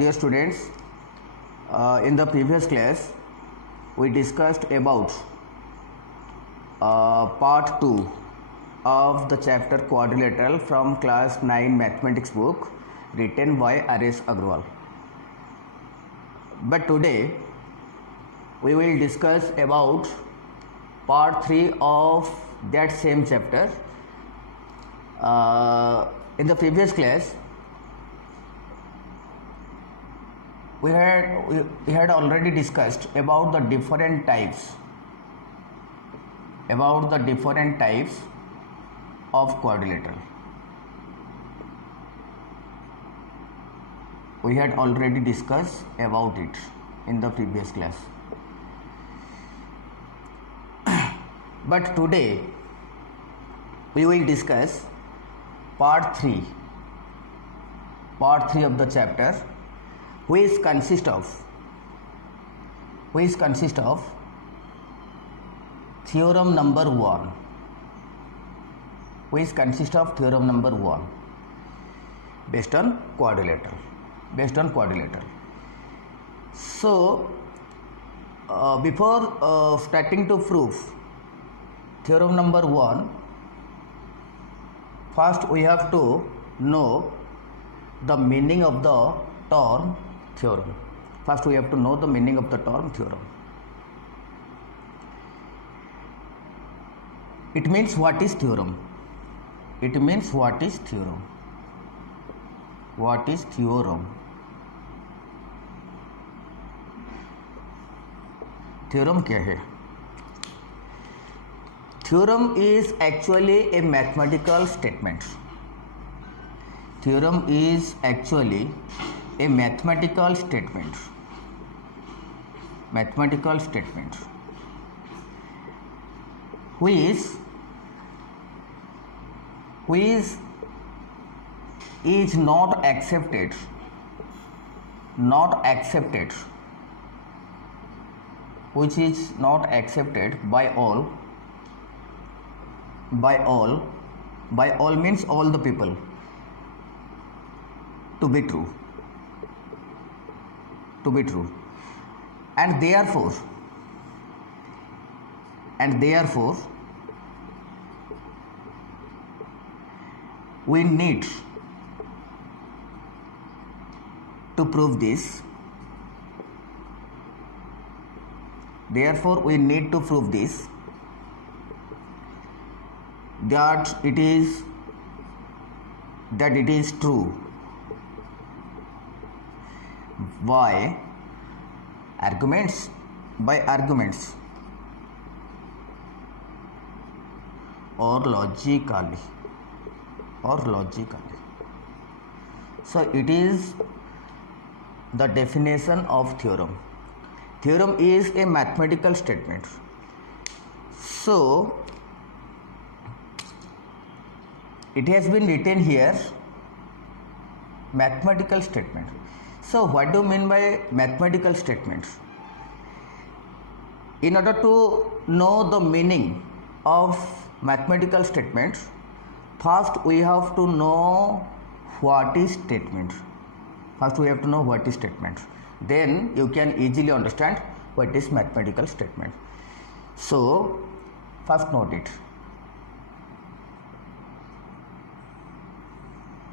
Dear students, in the previous class we discussed about part 2 of the chapter quadrilateral from class 9 mathematics book written by R.S. Agrawal. But today we will discuss about part 3 of that same chapter. In the previous class we had already discussed about the different types of quadrilateral. We had already discussed about it in the previous class. But today we will discuss part 3 of the chapter, which consists of theorem number 1, based on quadrilateral. So before starting to prove theorem number 1, first we have to know the meaning of the term theorem. It means what is theorem? Theorem क्या है? Theorem is actually a mathematical statement. Which is not accepted by all means all the people to be true, and therefore we need to prove this. That it is true by arguments or logically. So it is the definition of theorem. Theorem is a mathematical statement. So it has been written here, mathematical statement. So what do you mean by mathematical statements? In order to know the meaning of mathematical statements, first we have to know what is statement. Then you can easily understand what is mathematical statement. So first note it,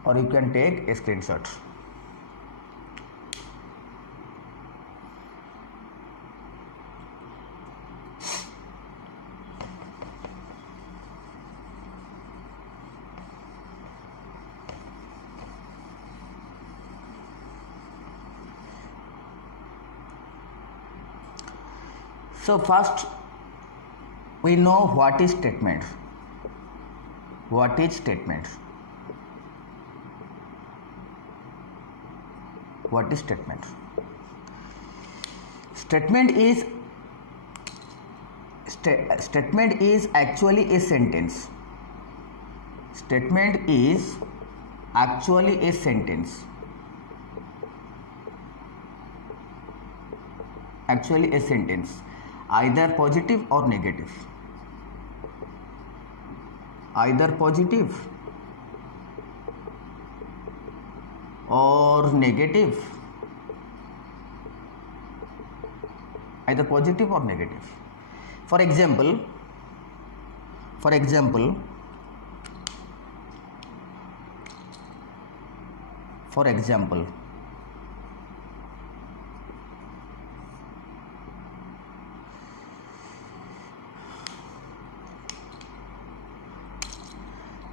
or you can take a screenshot. So first we know what is statement. Statement is actually a sentence. Either positive or negative. or negative either positive or negative. For example,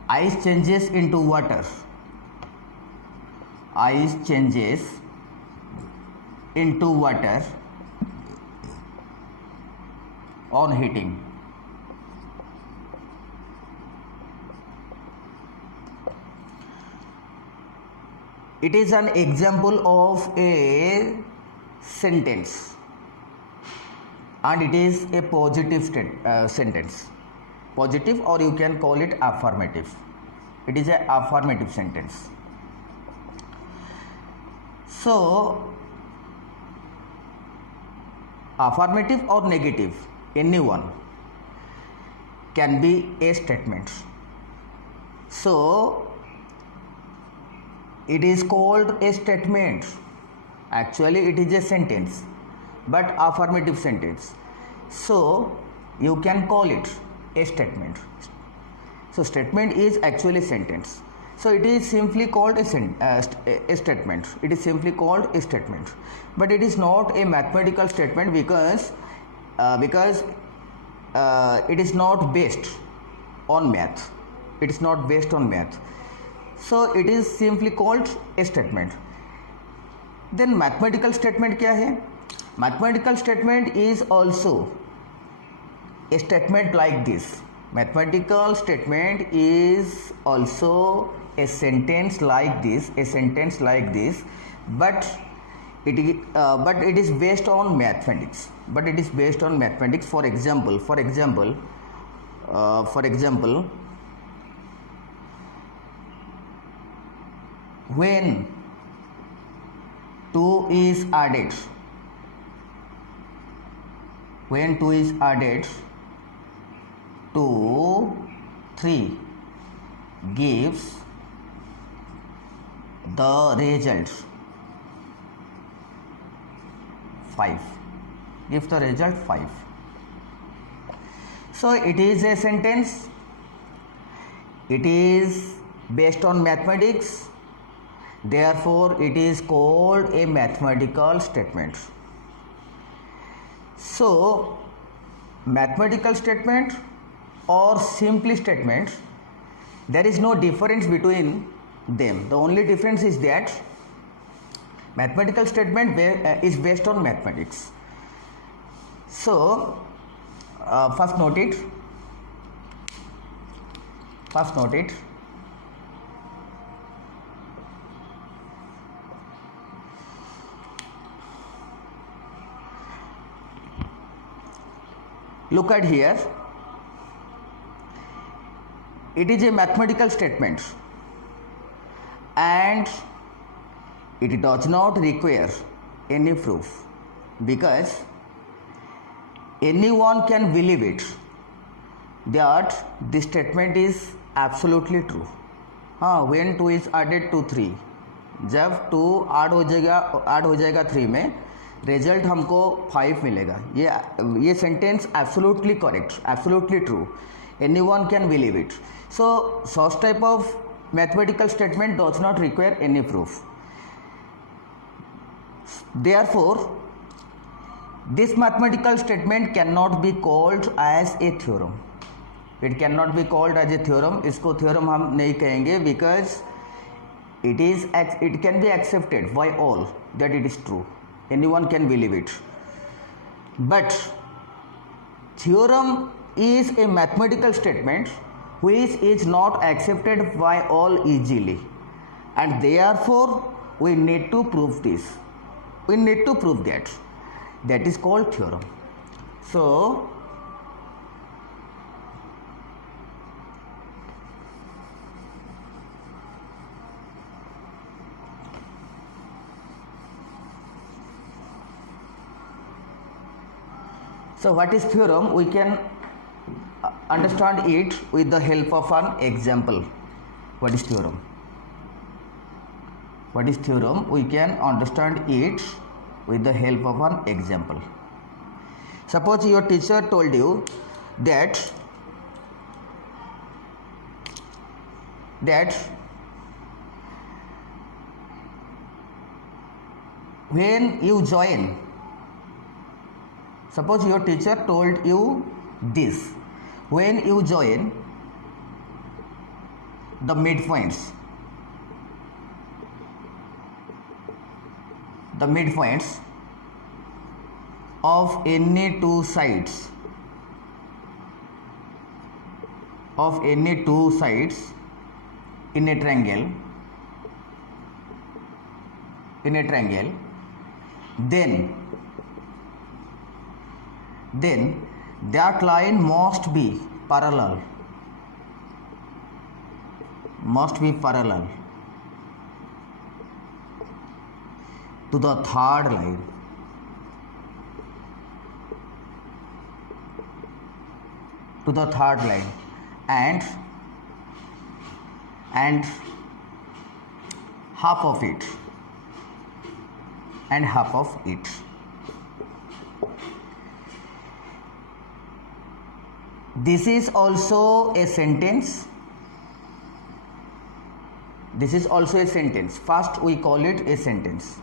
ice changes into water. Ice changes into water on heating. It is an example of a sentence, and it is a positive sentence. Positive, or you can call it affirmative. It is an affirmative sentence. So, affirmative or negative, anyone can be a statement. So, it is called a statement. Actually, it is a sentence, but affirmative sentence. So, you can call it a statement. So statement is actually sentence. So it is simply called a statement. It is simply called a statement, but it is not a mathematical statement because it is not based on math. It is not based on math. So it is simply called a statement. Then mathematical statement क्या है? Mathematical statement is also a statement like this. Mathematical statement is also a sentence like this, but it is based on mathematics. For example, when 2 is added to 3 gives the result 5. So it is a sentence. It is based on mathematics. Therefore, it is called a mathematical statement. So, mathematical statement or simply statement, there is no difference between them. The only difference is that mathematical statement is based on mathematics. So, first note it. Look at here. It is a mathematical statement and it does not require any proof because anyone can believe it that this statement is absolutely true. When 2 is added to 3, जब 2 add हो जाएगा 3 में, result हमको 5 मिलेगा. ये sentence absolutely correct, absolutely true. Anyone can believe it. So such type of mathematical statement does not require any proof. Therefore, this mathematical statement cannot be called as a theorem. It cannot be called as a theorem. इसको theorem हम नहीं कहेंगे because it can be accepted by all that it is true. Anyone can believe it. But theorem is a mathematical statement which is not accepted by all easily, and therefore we need to prove this. We need to prove that. That is called theorem. So what is theorem? We can understand it with the help of an example. What is theorem? We can understand it with the help of an example. Suppose your teacher told you that when you join, suppose your teacher told you this, when you join the midpoints of any two sides in a triangle, then that line must be parallel to the third line. And half of it. This is also a sentence. First we call it a sentence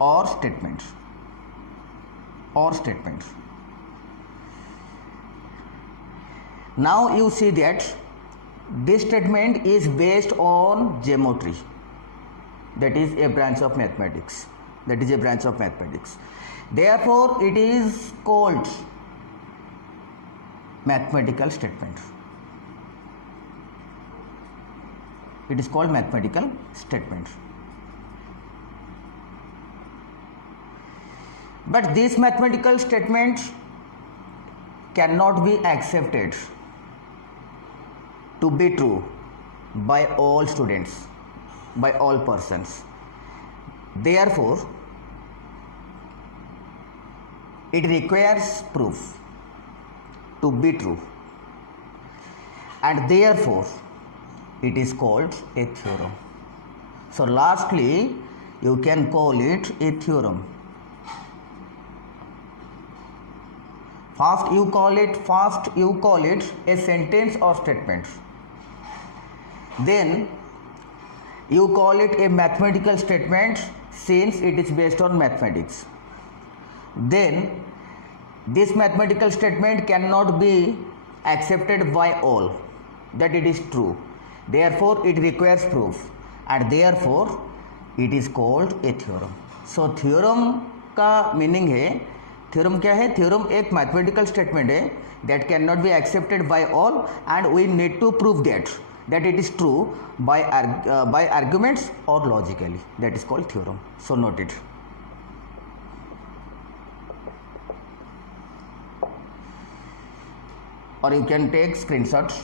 or statement. Now you see that this statement is based on geometry. That is a branch of mathematics. Therefore, it is called mathematical statement. But this mathematical statement cannot be accepted to be true by all students, by all persons. Therefore, it requires proof to be true, and therefore it is called a theorem. So lastly, you can call it a theorem. First you call it a sentence or statement. Then you call it a mathematical statement since it is based on mathematics. Then this mathematical statement cannot be accepted by all that it is true. Therefore it requires proof, and therefore it is called a theorem. So theorem का meaning है, theorem क्या है? Theorem एक mathematical statement है that cannot be accepted by all, and we need to prove that it is true by arguments or logically. That is called theorem. So note it. Or you can take screenshots.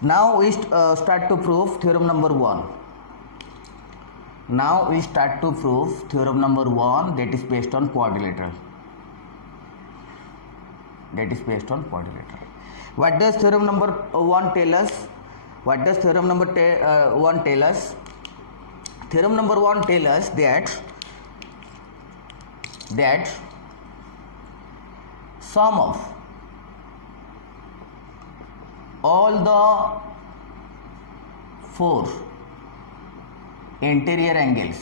Now we start to prove theorem number 1. Now we start to prove theorem number 1, that is based on quadrilateral. What does theorem number 1 tell us? Theorem number 1 tell us that sum of all the 4 interior angles,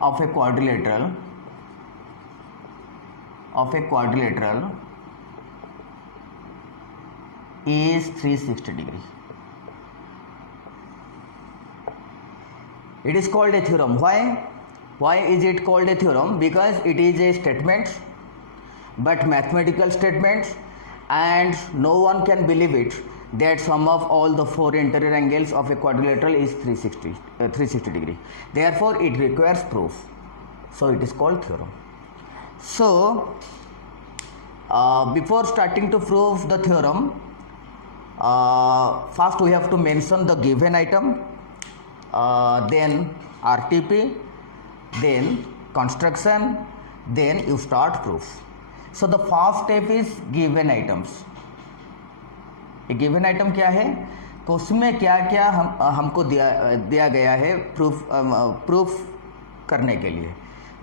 of a quadrilateral is 360 degree. It is called a theorem. Why is it called a theorem? Because it is a statement, but mathematical statement, and no one can believe it that sum of all the 4 interior angles of a quadrilateral is 360 degree. Therefore it requires proof. So it is called theorem. So Before starting to prove the theorem, first we have to mention the given item, then RTP, then construction, then you start proof. So the first step is given items. ये given item क्या है, तो उसमें क्या क्या हमको दिया गया है प्रूफ करने के लिए.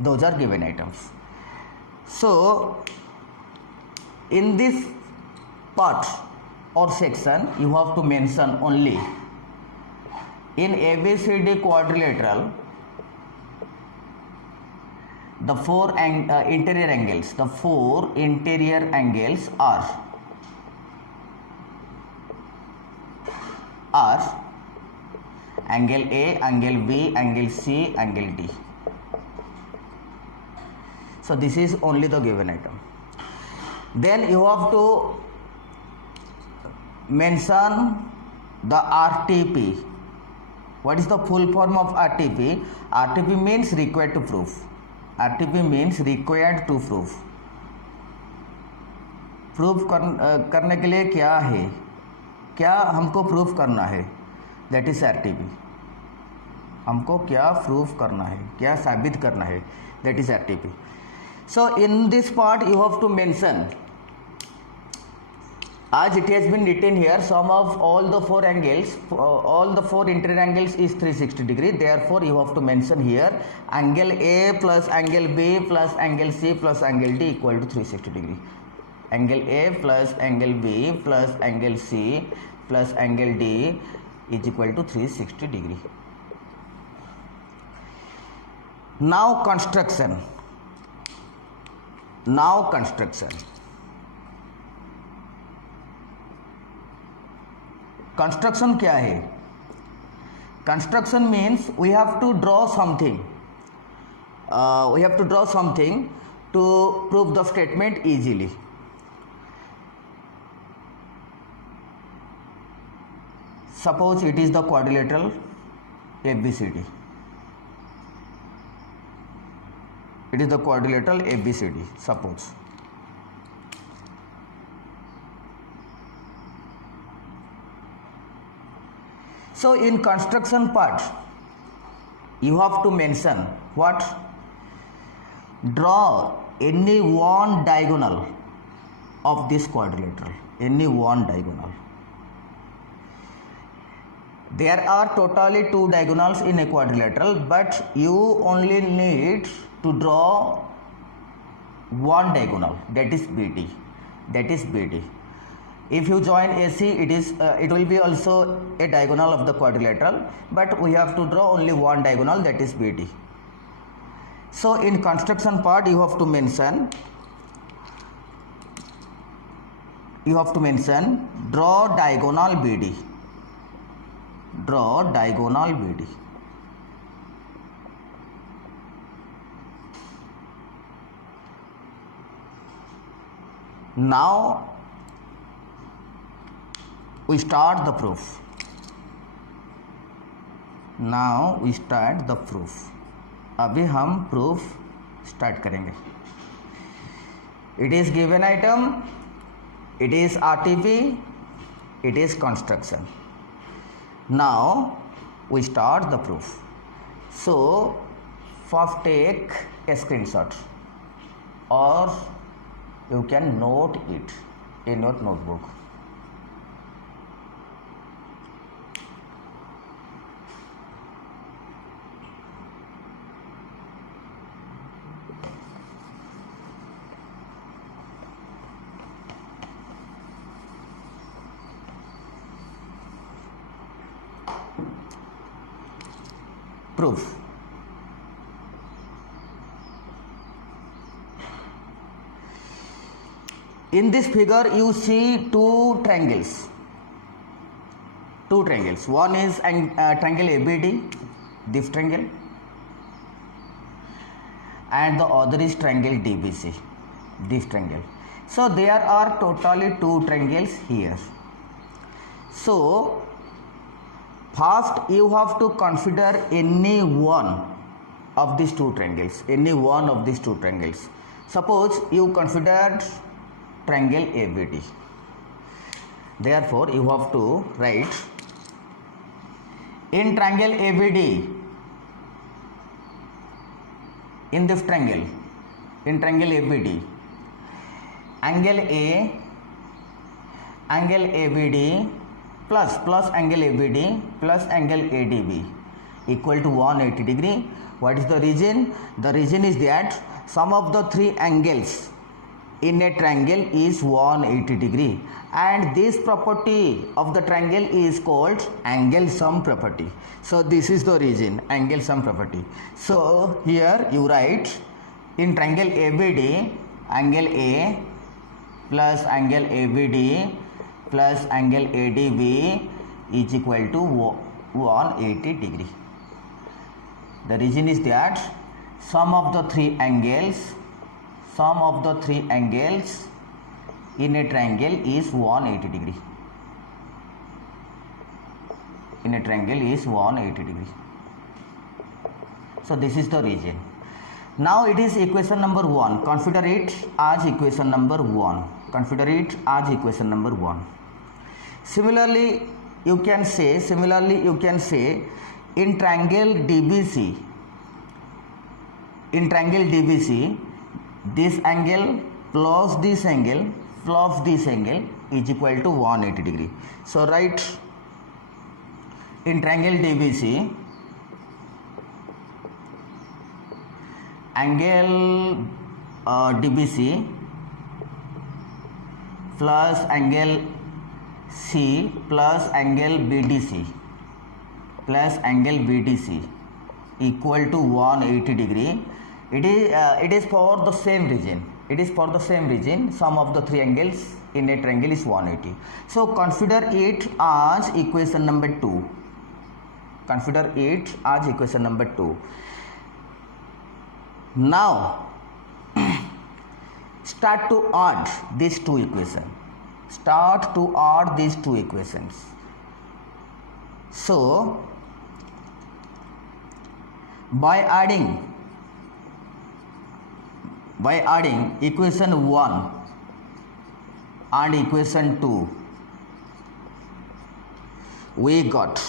Those are given items. So in this part or section you have to mention only in ABCD quadrilateral the four interior angles are angle A, angle B, angle C, angle D. So this is only the given item. Then you have to mention the RTP. What is the full form of RTP? RTP means required to prove. RTP means required to prove. Proof करने के लिए क्या है, क्या हमको proof करना है, that is RTP. हमको क्या प्रूफ करना है, क्या साबित करना है, that is RTP. So in this part you have to mention, as it has been written here, sum of all the four angles, all the four interior angles is 360 degree. Therefore you have to mention here angle A plus angle B plus angle C plus angle D equal to 360 degree. Angle A plus angle B plus angle C plus angle D is equal to 360 degree. Now construction. Construction क्या है? Construction means we have to draw something, to prove the statement easily. Suppose it is the quadrilateral ABCD. It is the quadrilateral ABCD, suppose. So in construction part you have to mention what? Draw any one diagonal of this quadrilateral, any one diagonal. There are totally two diagonals in a quadrilateral, but you only need to draw one diagonal, that is BD. If you join AC, it will be also a diagonal of the quadrilateral, but we have to draw only one diagonal, that is BD. So in construction part you have to mention draw diagonal BD. Now we start the proof. अभी हम proof start करेंगे. It is given item, it is RTP, it is construction. Now we start the proof. So first take a screenshot और you can note it in your notebook. Proof. In this figure you see two triangles. One is triangle ABD, this triangle, and the other is triangle DBC, this triangle. So there are totally two triangles here. So first you have to consider any one of these two triangles. Suppose you considered triangle ABD. Therefore, you have to write in triangle ABD, in this triangle, in triangle ABD, angle ABD plus angle ABD plus angle ADB equal to 180 degree. What is the reason? The reason is that sum of the three angles in a triangle is 180 degree, and this property of the triangle is called angle sum property. So this is the reason, angle sum property. So here you write in triangle ABD, angle A plus angle ABD plus angle ADB is equal to 180 degree. The reason is that sum of the three angles in a triangle is 180 degree. In a triangle is 180 degree. So this is the reason. Now it is equation number 1. Consider it as equation number 1. Consider it as equation number 1. Similarly, you can say in triangle DBC, this angle plus this angle is equal to 180 degree. So write in triangle DBC, angle DBC plus angle C plus angle BDC equal to 180 degree. It is for the same reason. Sum of the three angles in a triangle is 180. So consider it as equation number 2. Now start to add these two equations. So by adding equation 1 and equation 2, we got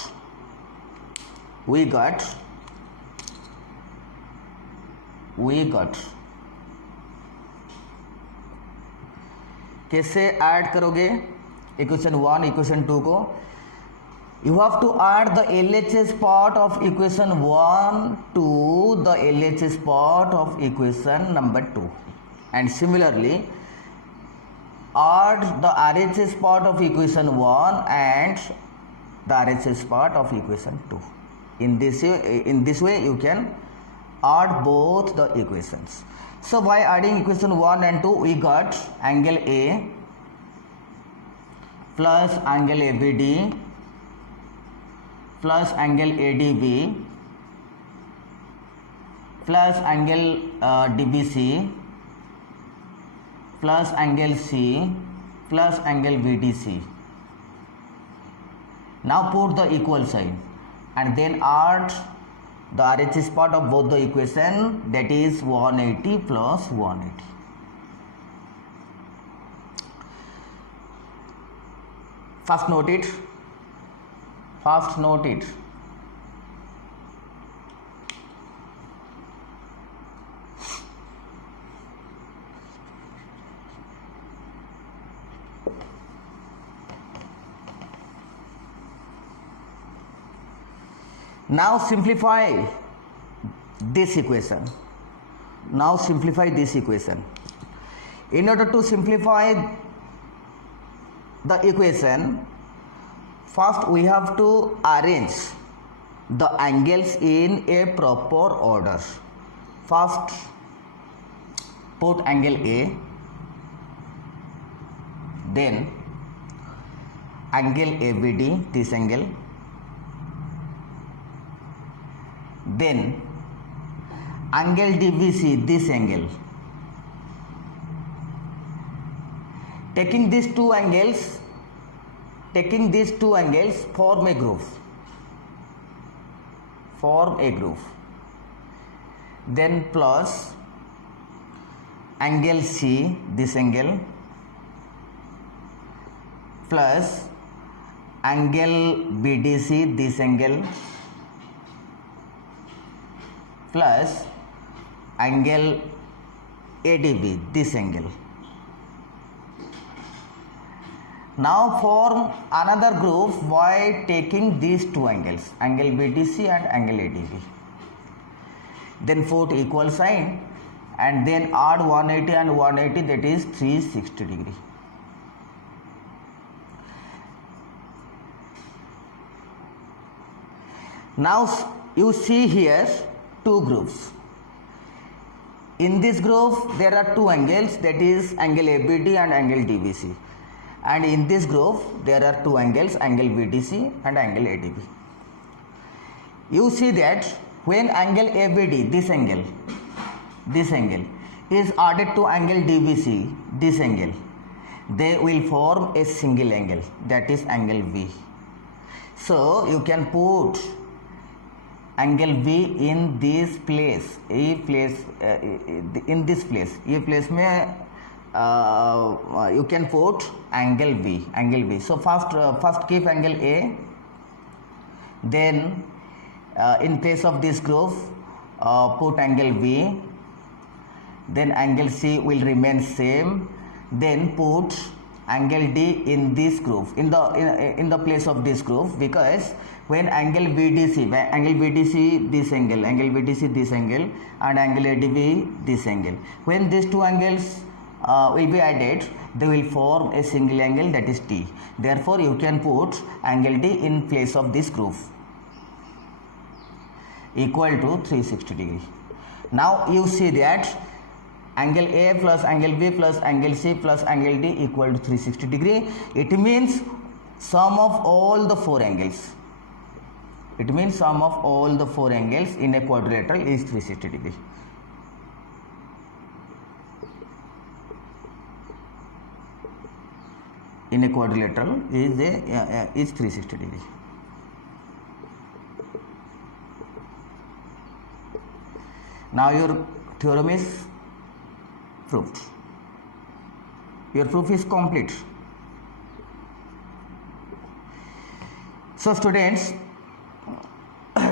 कैसे add करोगे equation 1 equation 2 को? You have to add the LHS part of equation 1 to the LHS part of equation number 2, and similarly add the RHS part of equation 1 and the RHS part of equation 2. In this way you can add both the equations. So by adding equation 1 and 2, we got angle A plus angle ABD plus angle ADB plus angle DBC plus angle C plus angle BDC. Now put the equal sign and then add the RHS part of both the equation, that is 180 plus 180. First note it. Now simplify this equation. In order to simplify the equation, first we have to arrange the angles in a proper order. First put angle A, then angle ABD, this angle, then angle DBC, this angle. Taking these two angles, form a groove. Then plus angle C, this angle, plus angle BDC, this angle, plus angle ADB, this angle. Now form another group by taking these two angles, angle BDC and angle ADB. Then put equal sign and then add 180 and 180, that is 360 degree. Now you see here two groups. In this group there are two angles, that is angle ABD and angle DBC, and in this group there are two angles, angle BDC and angle ADB. You see that when angle ABD, this angle is added to angle DBC, this angle, they will form a single angle, that is angle V. So you can put angle V in this place, in this place, में you can put angle V. So first keep angle A, then in place of this group put angle V, then angle C will remain same, then put angle D in this group, in the place of this group, because when angle BDC this angle, angle BDC this angle, and angle ADB this angle, when these two angles will be added, they will form a single angle, that is T. Therefore you can put angle D in place of this group, equal to 360 degree. Now you see that angle A plus angle B plus angle C plus angle D equal to 360 degree. It means sum of all the four angles. It means sum of all the four angles in a quadrilateral is 360 degree. In a quadrilateral is 360 degree. Now your theorem is proved. Your proof is complete. So students,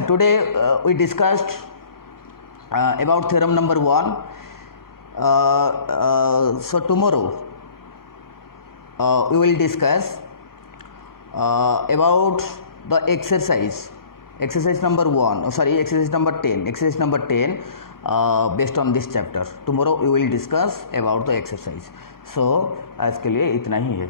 today we discussed about theorem number 1. So tomorrow we will discuss about the exercise number 1, exercise number 10 based on this chapter. Tomorrow we will discuss about the exercise. So आज के लिए इतना ही है.